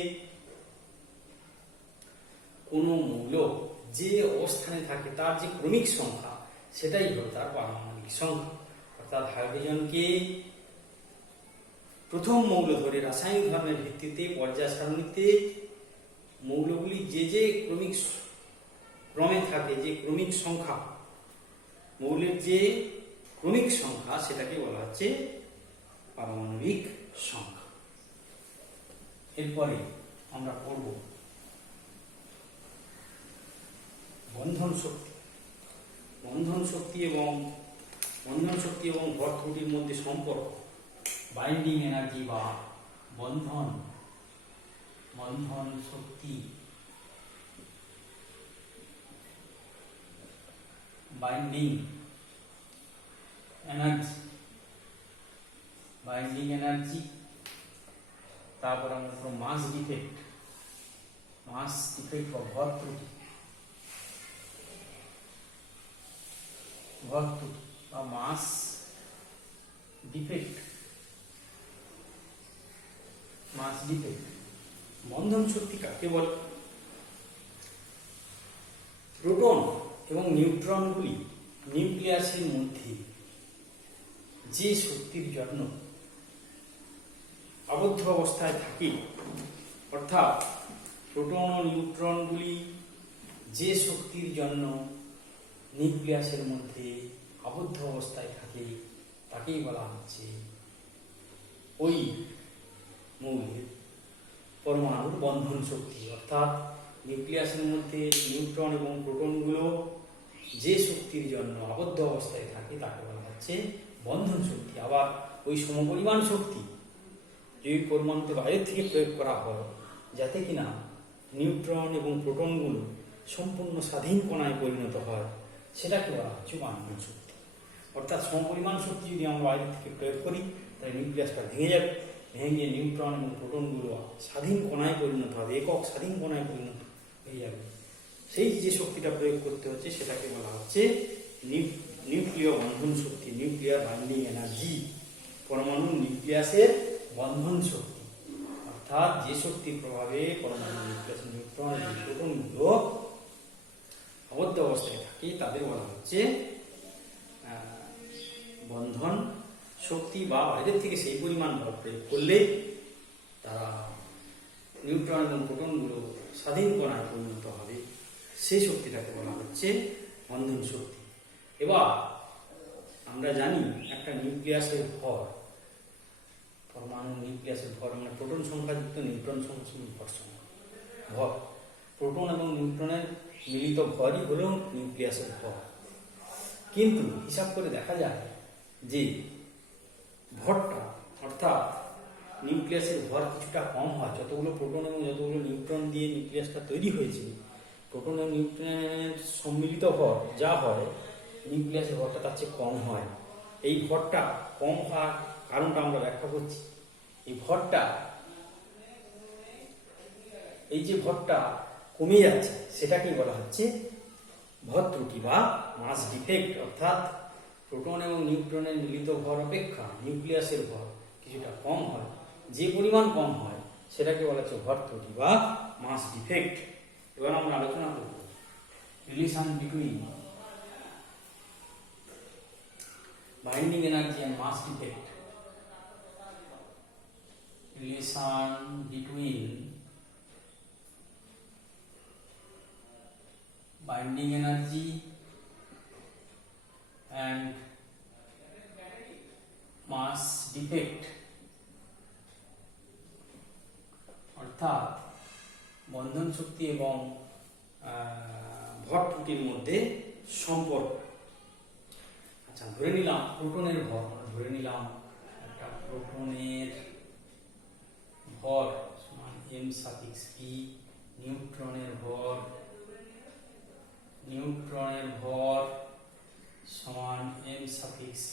কোনো মৌল যে অবস্থানে থাকে তার যে ক্রমিক সংখ্যা সেটাই হলো তার পারমাণবিক পারমাণবিক সংখ্যা। অর্থাৎ হাইড্রোজেনকে প্রথম মৌল ধরে রাসায়নিক ধর্মের ভিত্তিতে পর্যায় সারণীতে মৌলগুলি যে যে ক্রমিক ক্রমে থাকে, যে ক্রমিক সংখ্যা, মৌলের যে ক্রমিক সংখ্যা, সেটাকে বলা হচ্ছে পারমাণবিক সংখ্যা। এরপরে আমরা পড়ব বন্ধন শক্তি। বন্ধন শক্তি এবং ভর ত্রুটির মধ্যে সম্পর্ক, বাইন্ডিং এনার্জি বা বন্ধন শক্তি, বাইন্ডিং এনার্জি, তারপর আমরা মাস ডিফেক্ট বা ভর ত্রুটি বা মাস ডিফেক্ট। বন্ধন শক্তি কাকে বলে? প্রোটন এবং নিউট্রনগুলি নিউক্লিয়াসের মধ্যে যে শক্তির জন্য আবদ্ধ অবস্থায় থাকে, অর্থাৎ প্রোটন ও নিউট্রনগুলি যে শক্তির জন্য নিউক্লিয়াসের মধ্যে আবদ্ধ অবস্থায় থাকে, তাকেই বলা হচ্ছে ওই মৌলের পরমাণুর বন্ধন শক্তি। অর্থাৎ নিউক্লিয়াসের মধ্যে নিউট্রন এবং প্রোটনগুলো যে শক্তির জন্য আবদ্ধ অবস্থায় থাকে, তাকে বলা হচ্ছে বন্ধন শক্তি। আবার ওই সমপরিমাণ শক্তি যদি পরমাণুতে বাইরের থেকে প্রয়োগ করা হয়, যাতে কিনা নিউট্রন এবং প্রোটনগুলো সম্পূর্ণ স্বাধীন কণায় পরিণত হয়, সেটাকে বলা হচ্ছে বন্ধন শক্তি। অর্থাৎ সমপরিমাণ শক্তি যদি আমরা বাইরের থেকে প্রয়োগ করি, তাহলে নিউক্লিয়াসটা ভেঙে যাবে, ভেঙে নিউট্রন এবং প্রোটনগুলো স্বাধীন কণায় পরিণত হবে, একক স্বাধীন কণায় পরিণত হয়ে যাবে। সেই যে শক্তিটা প্রয়োগ করতে হচ্ছে, সেটাকে বলা হচ্ছে নিউক্লিয় বন্ধন শক্তি, নিউক্লিয়ার বাইন্ডিং এনার্জি, পরমাণু নিউক্লিয়াসের বন্ধন শক্তি। অর্থাৎ যে শক্তির প্রভাবে পরমাণু নিউক্লিয়াসের নিউট্রন এবং প্রোটনগুলো আবদ্ধ অবস্থায় থাকে, তাদের বলা হচ্ছে বন্ধন শক্তি। বা বাইরের থেকে সেই পরিমাণ বল প্রয়োগ করলে তারা নিউট্রন এবং প্রোটনগুলো স্বাধীন কণায় পরিণত হবে, সেই শক্তিটাকে বলা হচ্ছে বন্ধন শক্তি। এবার আমরা জানি একটা নিউক্লিয়াসের ভর, পরমাণু নিউক্লিয়াসের ভর মানে প্রোটন সংখ্যাযুক্ত নিউট্রন সংখ্যা ভর সংখ্যা। ভর, প্রোটন এবং নিউট্রনের মিলিত ভরই হল নিউক্লিয়াসের ভর। কিন্তু হিসাব করে দেখা যায় যে ভরটা, অর্থাৎ নিউক্লিয়াসের ভর কিছুটা কম হয়। যতগুলো প্রোটন এবং যতগুলো নিউট্রন দিয়ে নিউক্লিয়াসটা তৈরি হয়েছে, প্রোটন এবং নিউট্রনের সম্মিলিত ভর যা হয়, নিউক্লিয়াসের ভরটা তার চেয়ে কম হয়। এই ভরটা কম হওয়ার কারণটা আমরা ব্যাখ্যা করছি। এই যে ভরটা কমে যাচ্ছে, সেটাকেই বলা হচ্ছে ভর ত্রুটি বা মাস ডিফেক্ট। অর্থাৎ প্রোটন এবং নিউট্রনের মিলিত ভর অপেক্ষা নিউক্লিয়াসের ভর কিছুটা কম হয়, যে পরিমাণ কম হয় সেটাকে বলা হচ্ছে ভর ত্রুটি বা মাস ডিফেক্ট। এবার আমরা আলোচনা করব relation between binding energy and mass defect. Relation between binding energy and mass defect। অর্থাৎ বন্ধন শক্তি এবং ভর ত্রুটির মধ্যে সম্পর্ক। আচ্ছা, ধরে নিলাম প্রোটনের ভর, ধরে নিলাম একটা প্রোটনের ভর সমান m সাফিক্স p, নিউট্রনের ভর সমান m সাফিক্স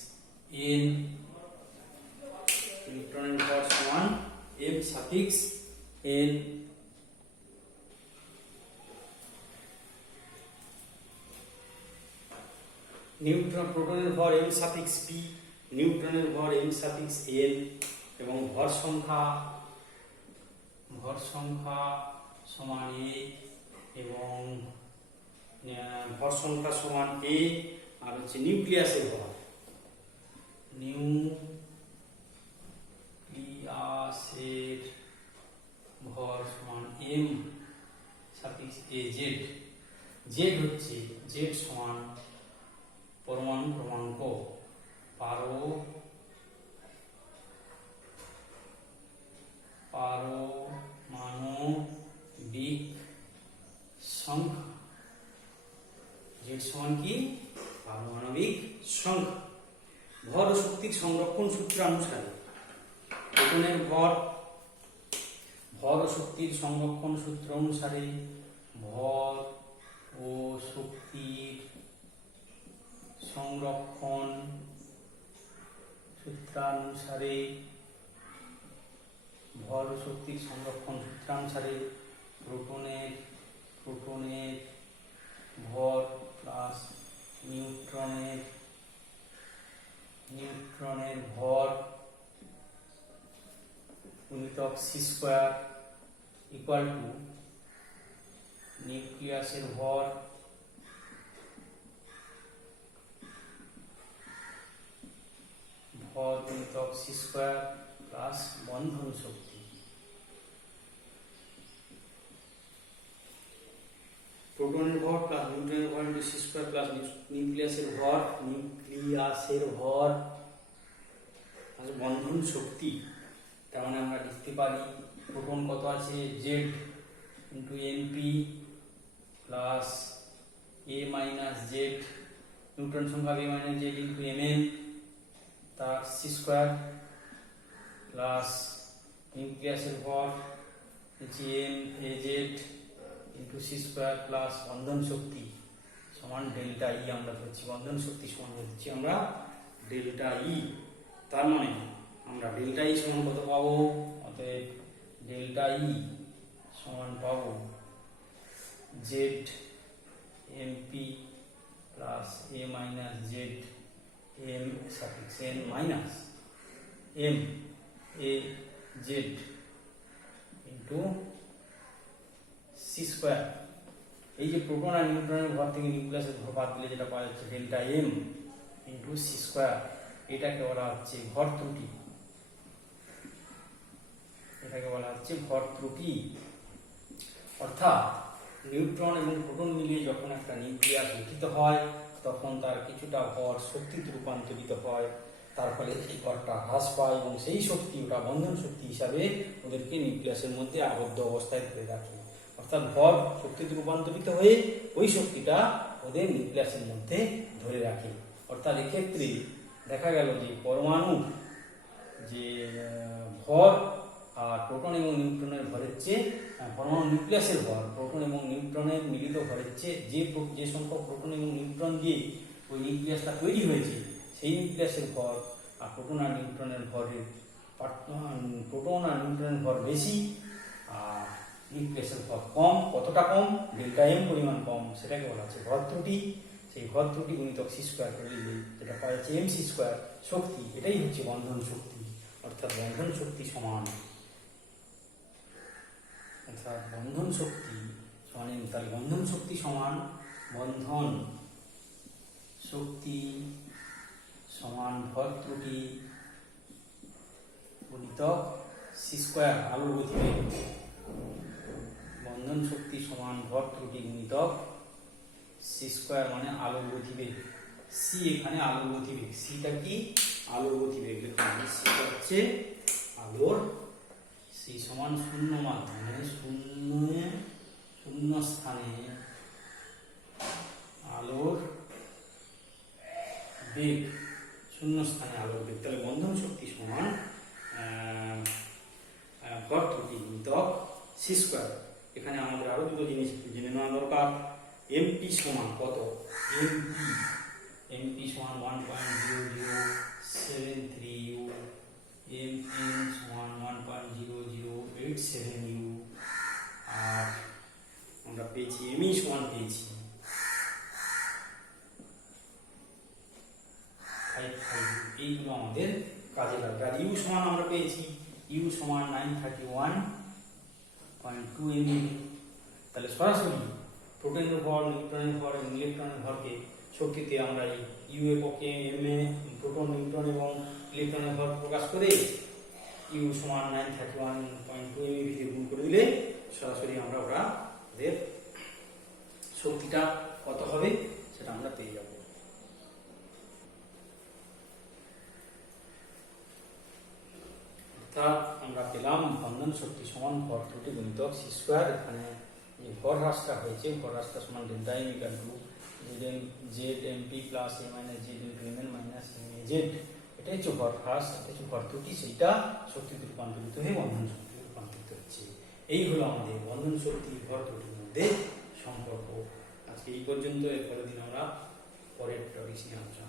n, নিউট্রনের ভর সমান m সাফিক্স n। প্রোটনের ভর m সাফিক্স p, নিউট্রনের ভর m সাফিক্স n, এবং ভর সংখ্যা সমান a, এবং ভর সংখ্যা সমান a, আর হচ্ছে নিউক্লিয়াসের ভর নিউক্লিয়াসের ভর সমান m suffix a z। z হচ্ছে z সমান পরমাণু ক্রমাঙ্ক, পারমাণবিক সংখ্যা। z সমান কি? পারমাণবিক সংখ্যা। ভর ও শক্তির সংরক্ষণ সূত্রানুসারে প্রোটনের ভর ও শক্তির সংরক্ষণ সূত্র অনুসারে ভর ও শক্তির সংরক্ষণ সূত্রানুসারে প্রোটনের ভর প্লাস নিউট্রনের ভর গুণিতক সি স্কয়ার ইকুয়াল টু নিউক্লিয়াসের ভর গুণিতক সি স্কয়ার প্লাস বন্ধন শক্তি। প্রোটনের ভর প্লাস নিউট্রনের ভর ইন্টু সি স্কয়ার প্লাস নিউক্লিয়াসের ভর বন্ধন শক্তি। তার মানে আমরা লিখতে পারি প্রোটন কত আছে z into NP plus a minus z, neutron সংখ্যা a minus z into mn তার সি স্কয়ার প্লাস নিউক্লিয়াসের ভর হচ্ছে m az into C square plus বন্ধন শক্তি সমান ডেল্টা ই। আমরা ধরছি বন্ধন শক্তি সমান ধরছি আমরা ডেল্টা ই। তার মানে আমরা ডেল্টা ই সমান কত পাবো? অতএব ডেল্টা ই সমান পাবো z m p plus a minus z m suffix n minus m a z into C square. এই যে প্রোটন আর নিউট্রনের ভর থেকে নিউক্লিয়াসের ভর বাদ দিলে যেটা পাওয়া যাচ্ছে delta m into C square. এটাকে বলা হচ্ছে ভর ত্রুটি। অর্থাৎ নিউট্রন এবং প্রোটন মিলিয়ে যখন একটা নিউক্লিয়াস গঠিত হয় তখন তার কিছুটা ভর শক্তিতে রূপান্তরিত হয়, তার ফলে এই ভরটা হ্রাস পায় এবং সেই শক্তি ওটা বন্ধন শক্তি হিসাবে ওদেরকে নিউক্লিয়াসের মধ্যে আবদ্ধ অবস্থায় ধরে রাখে। অর্থাৎ ভর শক্তিতে রূপান্তরিত হয়ে ওই শক্তিটা ওদের নিউক্লিয়াসের মধ্যে ধরে রাখে। অর্থাৎ এক্ষেত্রে দেখা গেল যে পরমাণু যে ভর আর প্রোটন এবং নিউট্রনের ভরের চেয়ে পরমাণু নিউক্লিয়াসের ভর প্রোটন এবং নিউট্রনের মিলিত ভরের চেয়ে যে সংখ্যক প্রোটন এবং নিউট্রন দিয়ে ওই নিউক্লিয়াসটা তৈরি হয়েছে সেই নিউক্লিয়াসের ভর আর প্রোটন আর নিউট্রনের ভর বেশি আর নিউক্লিয়াসের ভর কম। কতটা কম? ডেল্টা এম পরিমাণ কম, সেটাকে বলা হচ্ছে ভর ত্রুটি। সেই ভর ত্রুটি গুণিতক সি স্কয়ার করে দিলে যেটা পাওয়া যাচ্ছে এম সি স্কয়ার শক্তি। এটাই হচ্ছে বন্ধন শক্তি। অর্থাৎ বন্ধন শক্তি সমান বন্ধন শক্তি সমান ভর ত্রুটি গুণিতক সি স্কয়ার আলোর গতিবেগ। বন্ধন শক্তি সমান ভর ত্রুটি গুণিতক সি স্কয়ার মানে আলোর গতিবেগ। সি এখানে আলোর গতিবেগ, সিটা কি? আলোর গতিবেগ। সিটা হচ্ছে আলোর, সি সমান শূন্য মাধ্যমে শূন্য স্থানে আলোর বেগ, শূন্য স্থানে আলোর বেগ। তাহলে বন্ধন শক্তি সমান ভর ত্রুটি গুণিতক সি স্কয়ার। এখানে আমাদের আরো দুটো জিনিস জেনে নেওয়া দরকার। এমপি সমান কত? এমপি সমান 1.0073 ইউ, এমএন সমান 1.0087 ইউ, আর আমরা পেয়েছি এমই সমান পেয়েছি 55। এইগুলো আমাদের কাজে লাগবে। আর ইউ সমান আমরা পেয়েছি ইউ সমান 931.2 এমএম। তাহলে সরাসরি প্রোটনের ভর, নিউট্রনের ভর এবং ইলেকট্রনের ভরকে শক্তিতে আমরা এই ইউ এককে এম এ প্রোটন নিউট্রন এবং ইলেকট্রনের ভর প্রকাশ করে ইউ সমান 931.2 MeV দিয়ে গুণ করে দিলে সরাসরি আমরা ওদের শক্তিটা কত হবে সেটা আমরা পেয়ে যাব। অর্থাৎ আমরা পেলাম বন্ধন শক্তি সমান ভর ত্রুটি গুণিতক সি স্কোয়ার। এখানে যে ভর হ্রাসটা হয়েছে, ভর হ্রাসটা সমান delta M equal to Z M P plus A minus Z into M N minus M A Z. এটা হচ্ছে ভর হ্রাস, এটা হচ্ছে ভর ত্রুটি, সেইটা শক্তিতে রূপান্তরিত হয়ে বন্ধন শক্তি রূপান্তরিত হচ্ছে। এই হলো আমাদের বন্ধন শক্তি ভর ত্রুটির মধ্যে সম্পর্ক। আজকে এই পর্যন্ত, এর পরের দিন আমরা পরের টপিক নিয়ে আলোচনা